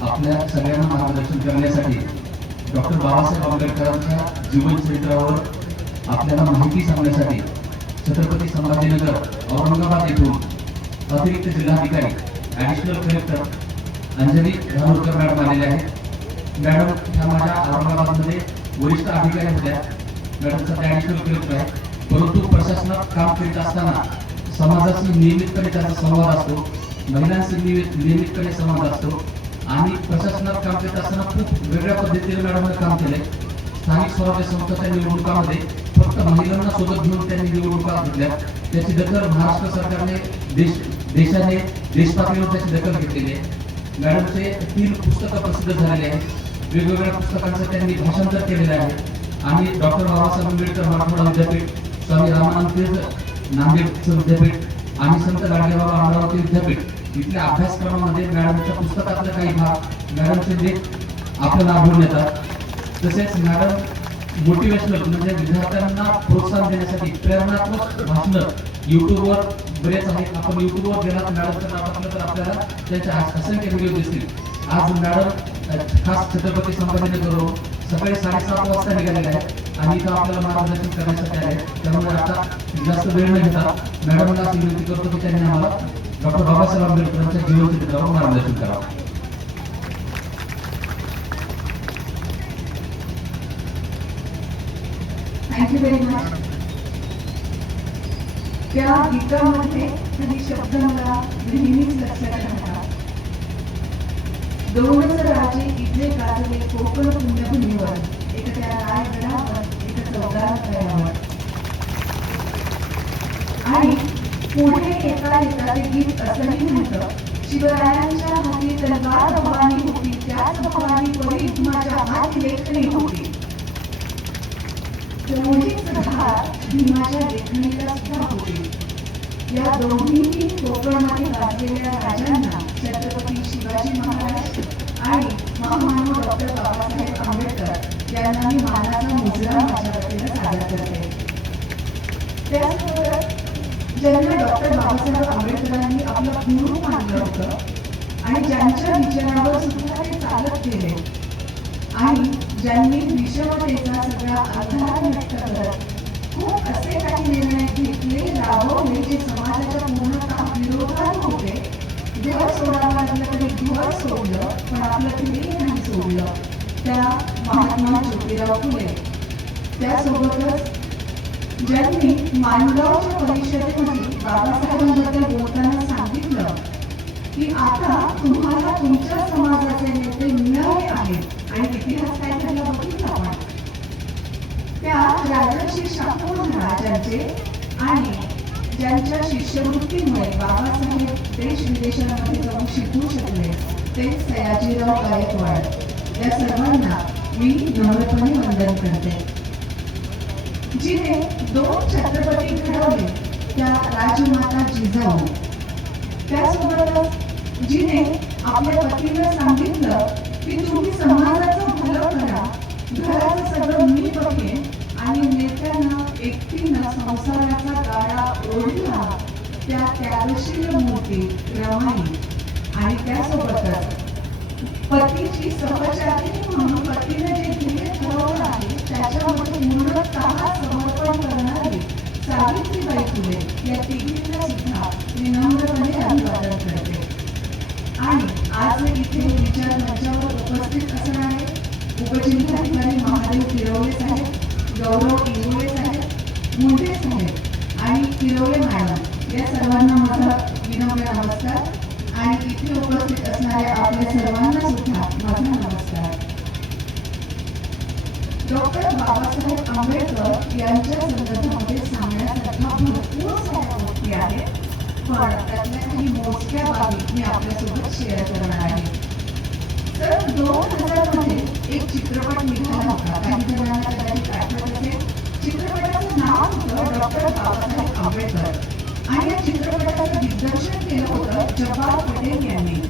आपल्या सगळ्यांना मार्गदर्शन करण्यासाठी डॉक्टर बाबासाहेब आंबेडकरांच्या जीवनचरित्रावर आपल्याला माहिती सांगण्यासाठी छत्रपती संभाजीनगर औरंगाबाद येथून अतिरिक्त जिल्हाधिकारी additional collector Anjali Dhanorkar madam आलेले आहेत। मॅडम ह्या माझ्या औरंगाबादमध्ये वरिष्ठ अधिकारी होत्या। मॅडम सध्या ॲडिशनल कलेक्टर आहे, परंतु प्रशासनात काम करीत असताना समाजाशी नियमितपणे त्यांचा संवाद असतो, महिलांशी नियमितपणे संवाद असतो आणि प्रशासनात काम करत असताना खूप वेगळ्या पद्धतीने मॅडमने काम केलंय। स्थानिक स्वराज्य संस्थांच्या निवडणुकामध्ये फक्त महिलांना सोबत घेऊन त्यांनी निवडणुका घेतल्या, त्याची दखल महाराष्ट्र सरकारने देशाने देशपातळीवर त्याची दखल घेतलेली आहे। मॅडमचे 3 पुस्तकं प्रसिद्ध झालेले आहेत, वेगवेगळ्या पुस्तकांचं त्यांनी भाषांतर केलेलं आहे आणि डॉक्टर बाबासाहेब आंबेडकर मराठवाडा विद्यापीठ, स्वामी रामानंद तीर्थ नांदेडचं विद्यापीठ आणि संत गाडगेबाबा अमरावती विद्यापीठ इथल्या अभ्यासक्रमामध्ये मॅडमच्या पुस्तकातले काही भाग, मॅडमचे लेख आपल्याला आढळून येतात। तसेच मॅडम मोटिवेशनल म्हणजे विद्यार्थ्यांना प्रोत्साहन देण्यासाठी प्रेरणात्मक भाषणं यूट्यूबवर बरेच आहेत। आपण यूट्यूबवर गेलात मॅडमचं नाव टाकलं तर आपल्याला त्यांचे असंख्य व्हिडिओ दिसतील। आज मॅडम खास छत्रपती संभाजीनगरवरून सकाळी 7:30 वाजता निघालेले आहेत आणि इथं आपल्याला मार्गदर्शन करण्यासाठी आले। त्यामुळे आता जास्त वेळ न घेता मॅडमला अशी विनंती करतो की त्यांनी आम्हाला डॉक्टर बाबासाहेब आंबेडकरांच्या जीवनचरित्रावर मार्गदर्शन करावं। Thank you very much. त्या गीतामध्ये काही शब्द मला नेहमीच लक्षात राहतात। दोनच राजे इथे गाजले कोकण पुण्यभूमीवर, एक त्या रायगडावर, एक चौदार तळ्यावर। आणि पुढे येता येता ते गीत असंही म्हणतं, शिवरायांच्या हाती तलवार भवानी होती, त्याच भवानी वरी माझ्या हाती लेखणी होती। तेवढीच धार भीमाच्या लेखणीला सुद्धा होती। या दोन्हीही कोकणामध्ये गाजलेल्या राजांना छत्रपती शिवाजी महाराज आणि महामानव डॉक्टर बाबासाहेब आंबेडकर यांना मी मानाचा मुजरा माझ्या वतीने सादर करते। त्याचबरोबर ज्यांना डॉक्टर बाबासाहेब आंबेडकरांनी आपलं गुरु मानलं होतं आणि ज्यांच्या विचारावर सुद्धा ते चालत गेले आणि ज्यांनी विषमतेचा सगळा आधार व्यक्त करत खूप असे काही निर्णय घेतले, राबवले जे समाजाच्या पूर्णतः विरोधात होते। घर सोडावं लागलं तरी घर सोडलं, पण आपलं ध्येय नाही सोडलं, त्या महात्मा ज्योतिराव फुले। त्यासोबतच ज्यांनी माणगावच्या परिषदेमध्ये बाबासाहेबांबद्दल बोलताना सांगितलं की आता तुम्हाला तुमच्या समाजाचे नेते मिळाले आहेत आणि इतिहास काय झाला बघितला आपण। त्या राजर्षी शाहू महाराजांचे आणि ज्यांच्या शिष्यवृत्तीमुळे बाबासाहेब देश विदेशांमध्ये जाऊन शिकू शकले ते सयाजीराव गायकवाड। या सर्वांना मी नम्रपणे वंदन करते। जिने 2 छत्रपती घडवले त्या राजमाता जिजाऊ। त्यासोबतच जिने आपल्या पतीला सांगितलं की तुम्ही समाजाचं भलं करा, घराचं सगळं मी बघेन आणि नेत्यांना एकटीनं संसाराचा गाडा ओढला, त्या त्यागशील मूर्ती रमाई। आणि त्यासोबतच पतीची सहचारिणी म्हणून पतीने जे ध्येय ठरवलं आहे त्याच्यामध्ये पूर्णतः समर्पण करणारी सावित्रीबाई फुले या तिघींना सुद्धा विनम्रपणे अभिवादन करते। आणि आज इथे विचार मंचावर उपस्थित असणारे उपजिल्हाधिकारी महादेव किरवले साहेब, गौरव इंगोले साहेब, मुंडे साहेब आणि किरवले मॅडम या सर्वांना माझा विनम्र नमस्कार आणि इथे उपस्थित असणाऱ्या आपल्या सर्वांना सुद्धा माझा नमस्कार। डॉक्टर बाबासाहेब आंबेडकर यांच्या संदर्भामध्ये सांगण्यासारख्या भरपूर साऱ्या गोष्टी आहेत, पण त्यातल्या काही मोजक्या बाबी मी आपल्यासोबत शेअर करणार आहे। तर 2000 मध्ये एक चित्रपट निघाला होता, काही जणांना कदाचित आठवत असेल। चित्रपटाचं नाव होतं डॉक्टर बाबासाहेब आंबेडकर आणि या चित्रपटाचं दिग्दर्शन केलं होतं जब्बार पटेल यांनी।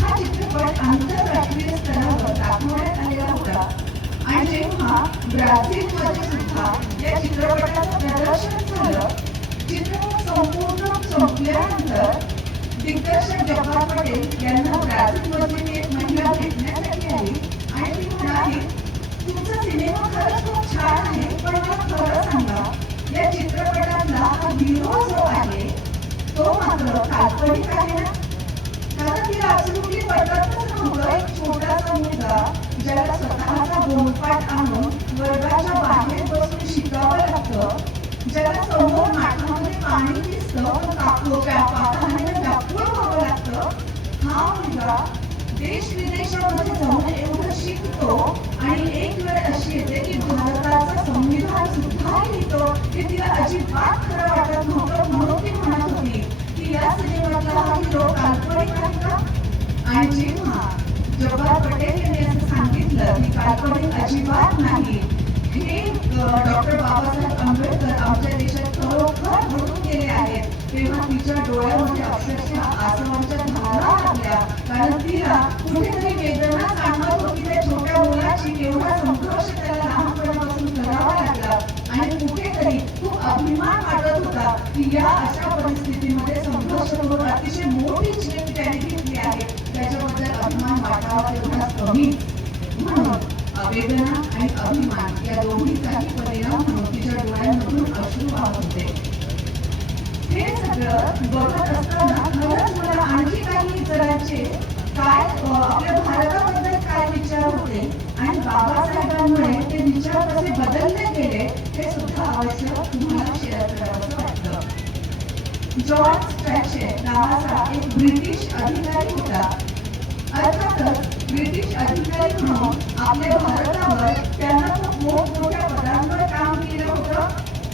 हा चित्रपट आंतरराष्ट्रीय स्तरावर दाखवण्यात आलेला होता आणि जेव्हा ब्राझीलमध्ये सुद्धा या चित्रपटाचं प्रदर्शन झालं, चित्रपट संपूर्ण संपल्यानंतर दिग्दर्शक जब्बार पटेल यांना ब्राझीलमधील एक महिला एक छोटासा मुलगा ज्याला स्वतःचा गोंधपाठ आणून वर्गाच्या बाहेर बसून शिकावं लागतं, ज्याला समोर माठामध्ये पाणी दिसतं पण पाण्याने व्याकुळ व्हावं लागतं, हा मुलगा देश विदेशामध्ये जाऊन एवढं शिकतो आणि एक वेळ अशी येते की भारताचं संविधान सुद्धा लिहितो हे तिला अजिबात खरं वाटत नव्हतं. म्हणून ती म्हणत होती की या सिनेमातला हा हिरो काल्पनिक आहे का? आणि जेव्हा जब्बार पटेल यांनी असं सांगितलं की काल्पनिक अजिबात नाही, हे डॉक्टर बाबासाहेब आंबेडकर आमच्या देशात खरोखर घडून गेले आहेत, तेव्हा तिच्या डोळ्यामध्ये अक्षरशः आसमानच्या धारा लागल्या. कारण तिला कुठेतरी वेदना जाणवत होती त्या छोट्या मुलाची, केवढा संघर्ष त्याला लहानपणापासून करावा लागला आणि कुठेतरी खूप अभिमान वाटत होता की या अशा परिस्थितीमध्ये संघर्ष करून अतिशय मोठी झेप त्याने घेतली आहे, त्याच्याबद्दल अभिमान वाटावा तेवढा कमी. म्हणून वेदना आणि अभिमान या दोन्हीचाही परिणाम म्हणून तिच्या डोळ्यांमधून अश्रू वाहत होते. हे सगळं बघत असताना खरंच मला आणखी काही जणांचे काय आपल्या भारताबद्दल काय विचार होते आणि बाबासाहेबांमुळे ते विचार कसे बदलले गेले हे सुद्धा आवश्यक तुम्हाला शेअर करावं वाटतं. जॉन स्ट्रॅचेट नावाचा एक ब्रिटिश अधिकारी होता. अर्थातच ब्रिटिश अधिकारी म्हणून आपल्या भारतावर त्यांना खूप मोठमोठ्या पदांवर काम केलं होतं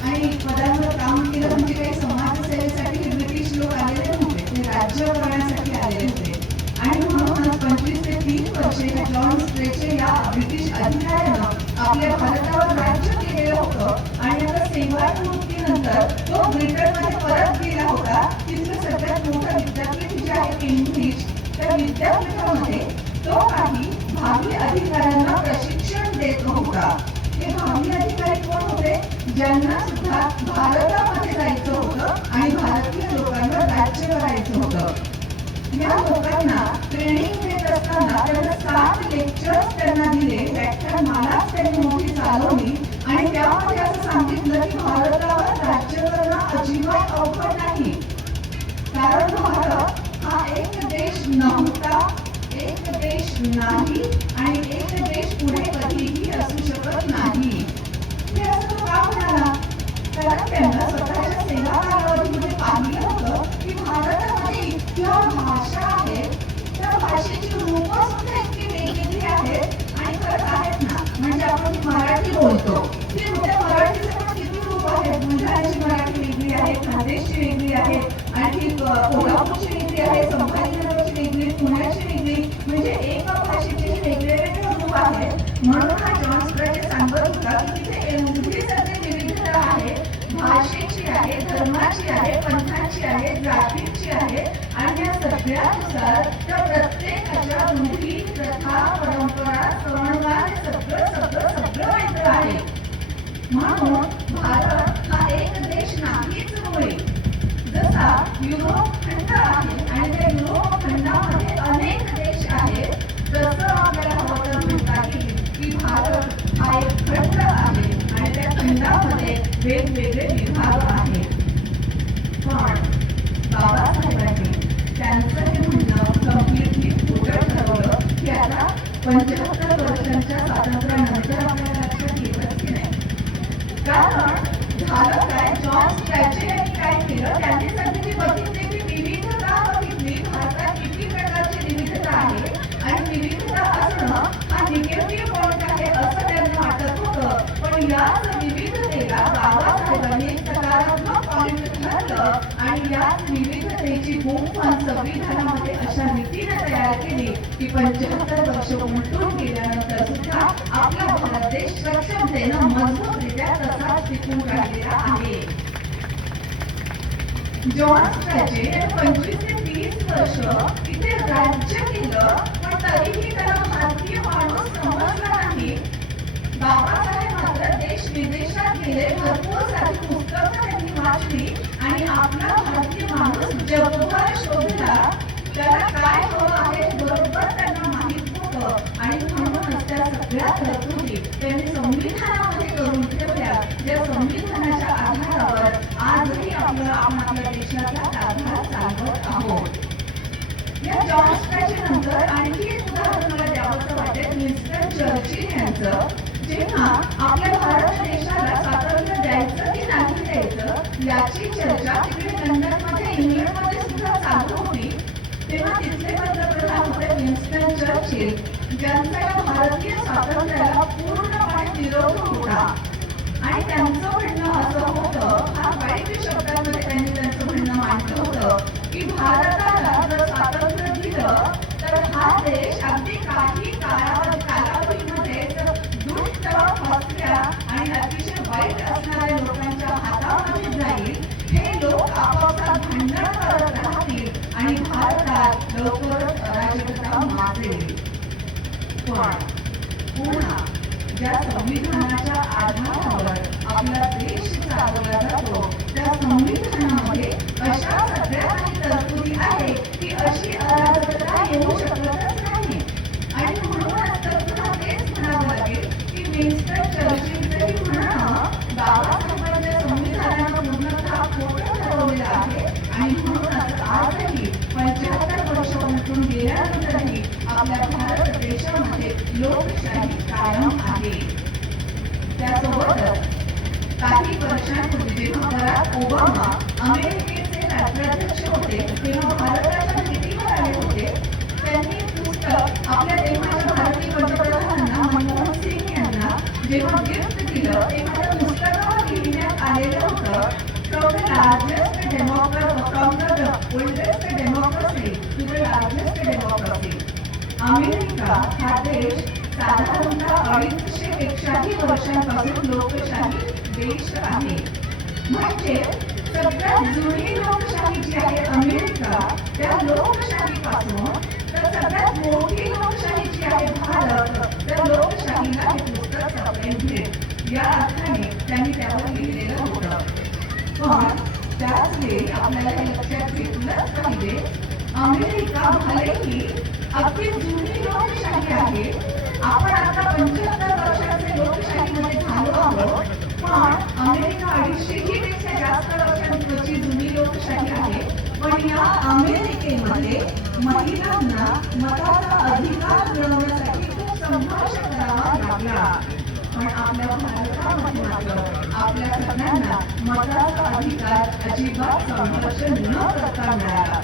आणि पदांवर काम केलं म्हणजे काही समाजसेवेसाठी ब्रिटिश लोक आलेले नव्हते, ते राज्य करण्यासाठी आलेले होते. आणि म्हणूनच 25 ते 30 वर्षे जॉन स्ट्रॅचेट या ब्रिटिश अधिकाऱ्यानं आपल्या भारतावर राज्य केलेलं होतं आणि आता सेवानिवृत्तीनंतर तो ब्रिटनमध्ये परत गेला होता. तिथलं सगळ्यात मोठं विद्यापीठ जे आहे केम्ब्रिज, त्या विद्यापीठामध्ये तो काही भावी अधिकाऱ्यांना प्रशिक्षण देत होता. हे भावी अधिकारी कोण होते? ज्यांना सुद्धा भारतामध्ये जायचं होतं आणि भारतीय लोकांवर राज्य करायचं होतं. या लोकांना ट्रेनिंग देत असताना त्यांना 7 लेक्चर्स त्यांना दिले, व्याख्यानमालाच त्यांनी मोठी चालवली आणि त्यामध्ये असं सांगितलं की भारतावर राज्य करणं अजिबात अवघड नाही, कारण भारत हा एक देश नव्हता, एक देश नाही आणि एक देश पुढे कधीही असू शकत नाही. हे असं तो का म्हणाला? कारण त्यांना स्वतःच्या सेवा कालावधीमध्ये पाहिलं होतं की भारतामध्ये इतक्या भाषा आहेत, त्या भाषेची रूपं सुद्धा इतकी वेगवेगळी आहेत आणि खरंच आहेत ना, म्हणजे आपण मराठी बोलतो ती मराठीचे पण किती रूप आहेत, बुलढाण्याची मराठी वेगळी आहे, खानदेशची वेगळी आहे, आणखी कोल्हापूरची वेगळी आहे, संभाजीनगरची वेगळी, पुण्याची वेगळी, म्हणजे एका भाषेचे वेगवेगळे रूप आहेत. म्हणून हा जॉन स्ट्रॅचेट सांगत होता की तिथे एवढी सगळी विविधता आहे, भाषेची आहे, धर्माची आहे, पंथाची आहे, जातीची आहे आणि या सगळ्यानुसार त्या प्रत्येकाच्या रूढी, प्रथा, परंपरा, सणवार सगळं वेगळं आहे. म्हणून भारत हा एक देश नाहीच होईल. जसा युरोप खंड आहे आणि त्या युरोप खंडामध्ये अनेक देश आहेत, तसं आपल्याला हवं तर म्हणता येईल की भारत हा एक खंड आहे आणि त्या खंडामध्ये वेगवेगळे विभाग आहेत. पण बाबासाहेबांनी त्यांचं हे म्हणणं कम्प्लिटली खोटं ठरवलं की आता 75 वर्षांच्या स्वातंत्र्यानंतर आपल्याला लक्षात येतच की नाही. कारण झालं काय, जॉन स्ट्रॅचेट यांनी काय केलं, त्यांनी सगळी बघितली की विविधता बघितली, भारतात किती प्रकारची विविधता आहे आणि विविधता असणं हा निगेटिव्ह पॉइंट आहे असं त्यांना वाटत होतं. पण याच विविधतेला बाबासाहेबांनी एक सकारात्मक पॉइंट ठरलं आणि याच विविधतेची गुंफण संविधानामध्ये अशा रीतीने तयार केली की 75 वर्ष उलटून गेल्यानंतर सुद्धा आपला भारत देश सक्षमतेनं मजबूतरित्या तसाच टिकून राहिलेला आहे. जॉन स्ट्रॅचेट यांनी 25 ते 30 वर्ष इथे राज्य केलं, पण तरीही त्याला भारतीय माणूस समजला नाही. बाबासाहेब मात्र देश विदेशात गेले, भरपूर सारी पुस्तकं त्यांनी वाचली आणि आपला भारतीय माणूस जगभर शोधला. त्याला काय हवं आहे बरोबर त्यांना माहित होतं आणि म्हणूनच त्या सगळ्या तरतुदी त्यांनी संविधानामध्ये करून ठेवल्या, ज्या संविधानाच्या आधारावर आजही आपण आपल्या देशाचा कारभार चालवत आहोत. या जॉन स्ट्रॅचेट नंतर आणखी एक उदाहरण आपल्या भारत देशाला स्वातंत्र्य द्यायचं की नाही द्यायचं याची चर्चा तिकडे लंडनमध्ये इंग्लंडमध्ये सुद्धा चालू होती, तेव्हा तिथले पंतप्रधान होते विन्स्टन चर्चिल, ज्यांचा या भारतीय स्वातंत्र्याला पूर्णपणे विरोध होता. आणि त्यांचं म्हणणं असं होतं, हा वाईट शब्दांमध्ये त्यांनी त्यांचं म्हणणं मांडलं होतं की भारताला जर स्वातंत्र्य दिलं तर हा देश अगदी काही कालावधीमध्ये दुष्ट, फसव्या आणि अतिशय वाईट असणाऱ्या लोकांच्या हातामध्ये जाईल. हे लोक आपापसात भांडण करत राहतील आणि भारतात लवकरच अराजकता माजेल. पण पुन्हा ज्या संविधानाच्या आधारावर आपला देश चालवला जातो त्या संविधानामध्ये अशा सगळ्या काही तरतुदी आहेत की अशी अराजकता येऊ शकतच नाही. आणि म्हणूनच तर पुन्हा तेच म्हणावं लागेल की विन्स्टन चर्चिलचंही म्हणणं बाबासाहेबांच्या संविधानानं पूर्णतः खोटं ठरवलेलं आहे. आणि म्हणूनच आजही 75 वर्ष उलटून गेल्यानंतरही आपल्या भारत देशामध्ये लोकशाही कायम आहे. त्यासोबतच काही वर्षांपूर्वी जेव्हा बराक ओबामा अमेरिकेचे राष्ट्राध्यक्ष होते तेव्हा भारताच्या भेटीवर आले होते. त्यांनी पुस्तक आपल्या देशाच्या भारतीय पंतप्रधानांना मनमोहन सिंग यांना जेव्हा गिफ्ट दिलं तेव्हा त्या पुस्तकावर लिहिण्यात आलेलं होतं, From the largest democracy to the largest democracy. America हा देश साधारणतः 250 पेक्षाही वर्षांपासून लोकशाही देश आहे. म्हणजे सगळ्यात जुनी लोकशाही जी आहे अमेरिका त्या लोकशाहीपासून तर सगळ्यात मोठी लोकशाही जी आहे भारत त्या लोकशाहीला हे पुस्तक संबंधित या अर्थाने त्यांनी त्यावर लिहिलेलं होतं. पण त्याच वेळी आपल्याला हे लक्षात घेतलंच पाहिजे, अमेरिका भलेही अगदी जुनी लोकशाही आहे, आपण आता 75 वर्षांचे लोकशाहीमध्ये झालो आहोत, पण अमेरिका 250 पेक्षा जास्त वर्षांची जुनी लोकशाही आहे. पण या अमेरिकेमध्ये महिलांना मताचा अधिकार मिळवण्यासाठी खूप संघर्ष करावा लागला. पण आपल्या भारतामध्ये मात्र आपल्या सगळ्यांना मताचा अधिकार अजिबात संघर्ष न करता मिळाला.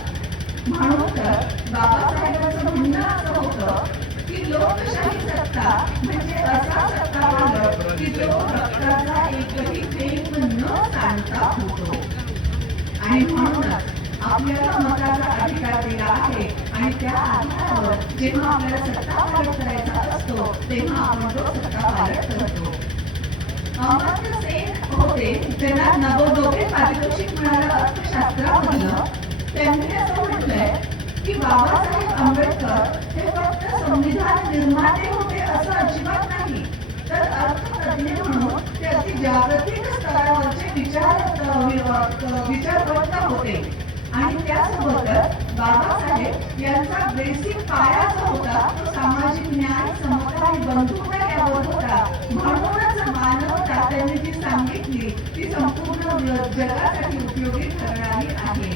म्हणून तर बाबासाहेबांचं म्हणणं असं होतं की लोकशाही सत्ता म्हणजे असा सत्तापालक की जो रक्ताचा एकही थेंब न सांडता होतो. आणि म्हणूनच आपल्याला मताचा अधिकार दिला आहे आणि त्या आधारावर जेव्हा आपल्याला सत्ता पालट करायचा असतो तेव्हा आपण तो सत्ता पालट करतो. अमर्त्य सेन होते त्यांना नवोदय पारितोषिक मिळालं अर्थशास्त्रामधलं. त्यांनी असं म्हटलंय की बाबासाहेब आंबेडकर हे फक्त संविधान निर्माते होते असं अजिबात नाही, तर अर्थतज्ञ म्हणून ते अति जागतिक स्तरावरचे विचारवक्ता होते. आणि त्यासोबतच बाबासाहेब यांचा बेसिक पाया जो होता तो सामाजिक न्याय, समता आणि बंधुता यावर होता. म्हणूनच मानवता त्यांनी जी सांगितली ती संपूर्ण जगासाठी उपयोगी ठरणारी आहे.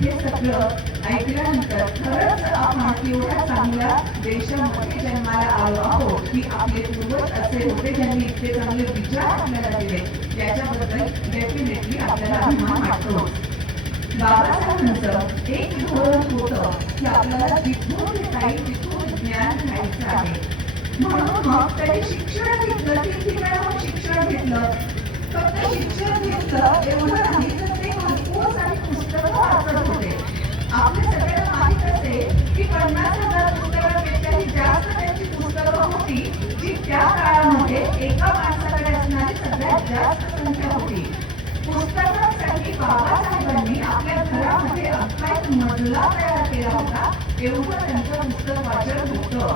हे सगळं ऐकल्यानंतर खरंच आपण एवढ्या चांगल्या देशामध्ये जन्माला आलो आहोत की आपले पूर्वज असे होते ज्यांनी इतके चांगले विचार आपल्याला दिले, याच्याबद्दल डेफिनेटली आपल्याला अभिमान वाटतो. बाबासाहेबांचं एक धोरण होतं की आपल्याला जिथून येईल तिथून ज्ञान घ्यायचं आहे. म्हणून मग त्यांनी शिक्षण घेतलं, ठिकठिकाणाहून शिक्षण घेतलं. फक्त शिक्षण घेतलं एवढं नाही तर ते भरपूर सारी पुस्तकं वाचत होते. आपल्या सगळ्यांना माहित असेल की 50,000 पुस्तकांपेक्षाही जास्त त्यांची पुस्तकं होती जी त्या काळामध्ये एका माणसाकडे असणारी सगळ्यात जास्त संख्या होती. पुस्तकांसाठी बाबासाहेबांनी आपल्या घरामध्ये अख्खा एक मजला तयार केला होता. एवढं त्यांचं पुस्तक वाचन होतं.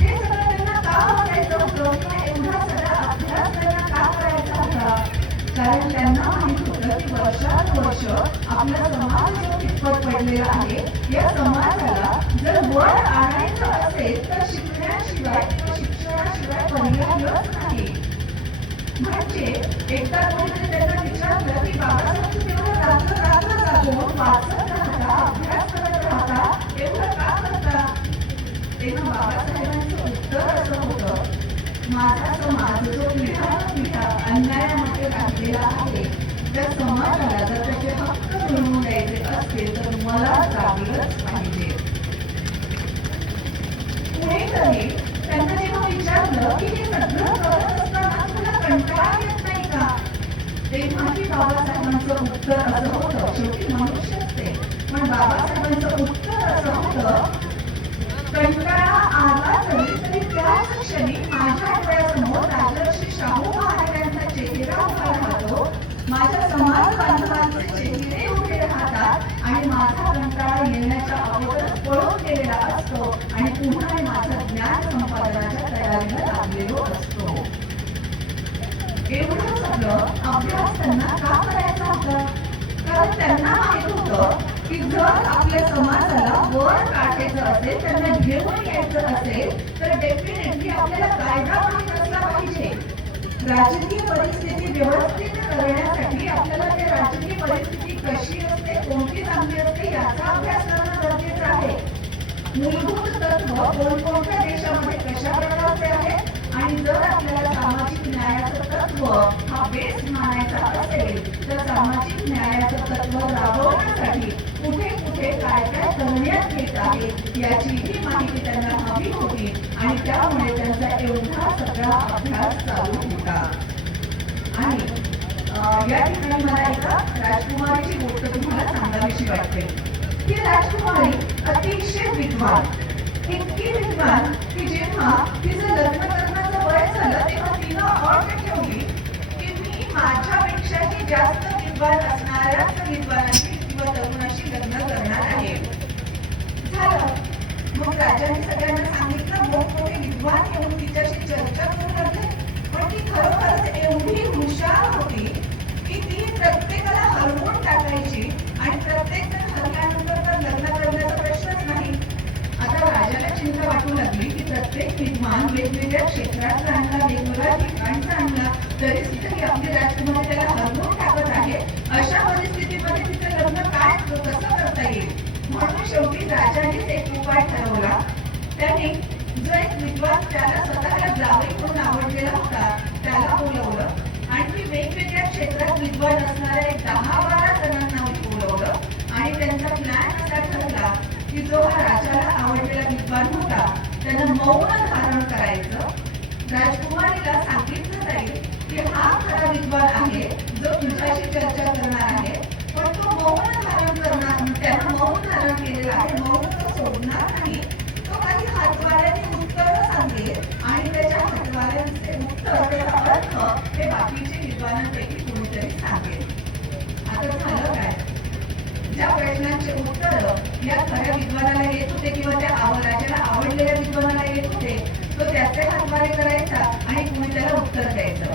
हे सगळं त्यांना का वाचायचं होतं किंवा एवढा सगळा अभ्यास त्यांना का करायचा होता? कारण त्यांना माहित होतं की वर्षानुवर्ष आपला समाज जो कितपत पडलेला आहे या समाजाला जर वर आणायचं असेल तर शिकण्याशिवाय किंवा शिक्षणाशिवाय पर्यायच नाही. म्हणजे एकदा कोणीतरी त्यांना विचारलं की बाबासाहेब तेवढं रात्र जागून वाचत राहता, अभ्यास करत राहता, एवढं का करता? तेव्हा बाबासाहेबांचं उत्तर असं होतं माझा समाज जो पिढ्यानपिढ्या अन्यायामध्ये राहिलेला आहे त्या समाजाला जर त्याचे हक्क मिळवून द्यायचे असतील तर मला जागलंच पाहिजे. कुणीतरी त्यांना जेव्हा विचारलं की हे सगळं करत असताना तुला कंटाळा येत नाही का, तेव्हाही बाबासाहेबांचं उत्तर असं होतं, शेवटी मनुष्यच ते, पण बाबासाहेबांचं उत्तर असं होतं, कंटाळा आला तरी त्याच क्षणी माझ्या डोळ्यासमोर राजर्षी शाहू महाराजांचा चेहरा उभा राहतो, माझ्या समाज बांधवांचे चेहरे उभे राहतात आणि माझा कंटाळा येण्याच्या अगोदरच पळून गेलेला असतो आणि पुन्हा माझं ज्ञान संपादनाच्या तयारीला लागलेलो असतो. एवढं सगळं अभ्यास त्यांना का करायचा होता? कारण त्यांना माहित होतं की जर आपल्या समाजाला वर काढायचं असेल, त्यांना घेऊन यायचं असेल तर डेफिनेटली आपल्याला कायदा माहित असला पाहिजे. राजकीय परिस्थिती व्यवस्थित करण्यासाठी आपल्याला ते राजकीय परिस्थिती कशी असते, कोणती चांगली असते याचा अभ्यास करणं गरजेचं आहे. मूलभूत तत्व कोणकोणत्या देशामध्ये कशा प्रकारचे आहेत आणि जर आपल्याला सामाजिक न्यायाचं तत्व हा बेस मानायचा असेल तर सामाजिक न्यायाचं तत्व राबवण्यासाठी कुठे कुठे काय काय करण्यात येत आहे याचीही माहिती त्यांना हवी होती आणि त्यामुळे त्यांचा एवढा सगळा अभ्यास चालू होता. आणि या ठिकाणी मला एका राजकुमारीची गोष्ट तुम्हाला सांगावीशी वाटते. ही राजकुमारी अतिशय विद्वान, इतकी विद्वान की जेव्हा तिचं लग्न करण्याचं वय झालं तेव्हा तिनं अट ठेवली की मी माझ्यापेक्षाही जास्त विद्वान असणाऱ्याच विद्वानाशी किंवा तरुणाशी लग्न करणार आहे. झालं. मग राजाने सगळ्यांना सांगितलं, मोठमोठे विद्वान येऊन तिच्याशी चर्चा करू लागले, पण ती खरोखरच एवढी हुशार होती की ती प्रत्येकाला हरवून टाकायची आणि प्रत्येक जण हरल्यानंतर तर लग्न करण्याचा प्रश्नच नाही. आता राजाला चिंता वाटू लागली की प्रत्येक विद्वान वेगवेगळ्या क्षेत्रात आणला, वेगवेगळ्या ठिकाणचा आणला, तरी सुद्धा ही आपली राजकुमारी त्याला हरवून टाकत आहे. अशा परिस्थितीमध्ये तिचं लग्न काय कसं करता येईल? म्हणून शेवटी राजानेच एक उपाय ठरवला. त्याने जो एक विद्वान त्याला स्वतःला जावई म्हणून आवडलेला होता त्याला बोलवलं आणि वेगवेगळ्या क्षेत्रात विद्वान असणाऱ्या एक 10-12 जणांना बोलवलं आणि त्यांचा प्लॅन असा ठरला की जो हा राजाला आवडलेला विद्वान होता त्यानं मौन धारण करायचं. राजकुमारीला सांगितलं जाईल की हा खरा विद्वान आहे जो तुझ्याशी चर्चा करणार आहे, पण तो मौन धारण करणार, त्यानं मौन धारण केलेलं आहे, मौन तो सोडणार नाही. तो काही हातवाऱ्याने उत्तर सांगेल आणि त्याच्या हातवाऱ्यांचे उत्तर त्याचा अर्थ हे बाकीचे विद्वानांपैकी कोणीतरी सांगेल. आता झालं काय? ज्या प्रश्नांचे उत्तर या खऱ्या विद्वानाला येत होते किंवा त्या राजाला आवडलेल्या विद्वानाला येत होते तो त्याचे हातवारे करायचा आणि कोणी त्याला उत्तर द्यायचं.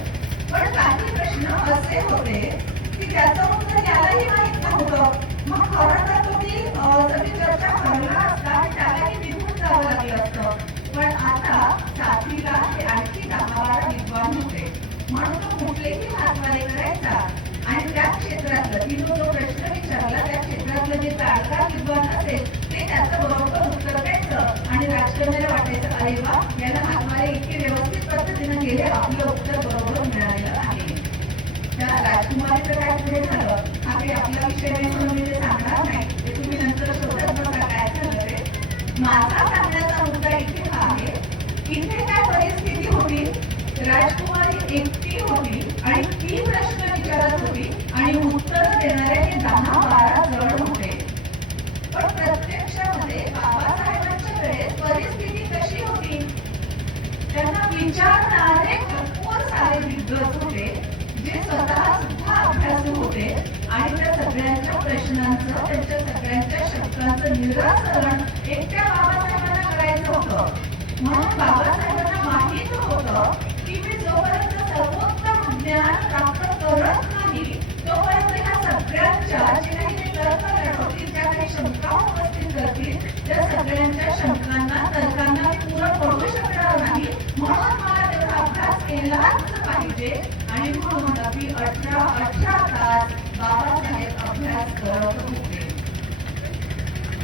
पण काही प्रश्न असे होते की त्याचं उत्तर यालाही माहित नव्हतं. मग खरं तर तो ती सगळी चर्चा हरला असता आणि त्यालाही निघून जावं लागलं असतं. पण आता साथीला हे आणखी 10-12 विद्वान होते म्हणून तो कुठलेही हातवारे करायचा आणि त्या क्षेत्रातलं तिने जो प्रश्न विचारला त्या क्षेत्रातलं जे जाणकार विद्वान असेल ते त्याचं बरोबर उत्तर द्यायचं आणि राजकन्याला वाटायचं, अरे वा, याला हातवारे इतके व्यवस्थित पद्धतीने गेले, आपलं उत्तर बरोबर मिळालेलं आहे. त्या राजकुमारीचं काय पुढे झालं हा काही आपला विषय नाही म्हणून मी ते सांगणार नाही, ते तुम्ही नंतर शोधत बघा काय झालं ते. माझा सांगण्याचा मुद्दा इथे हा आहे, इथे काय परिस्थिती होती, राजकुमारी एकटी होती आणि ती प्रश्न विचारत होती आणि उत्तर देणारे हे 10-12 जण होते. पण प्रत्यक्षामध्ये बाबासाहेबांच्या वेळेस परिस्थिती कशी होती? त्यांना विचारणारे भरपूर सारे दिग्गज होते जे स्वतः सुद्धा अभ्यासू होते आणि त्या सगळ्यांच्या प्रश्नांचं, त्यांच्या सगळ्यांच्या शंकांचं निराकरण एकट्या बाबासाहेबांना करायचं होतं. म्हणून बाबासाहेबांना माहित होतं की मी जोपर्यंत सर्वोत्तम ज्ञान प्राप्त करत नाही तोपर्यंत ह्या सगळ्यांच्या जे काही ते तर्क लढवतील, ज्या काही शंका उपस्थित करतील त्या सगळ्यांच्या शंकांना, तर्कांना मी पूर्ण करू शकणार नाही. म्हणून मला तेवढा अभ्यास केलाच पाहिजे आणि म्हणून अगदी 18 तास बाबासाहेब अभ्यास करत होते.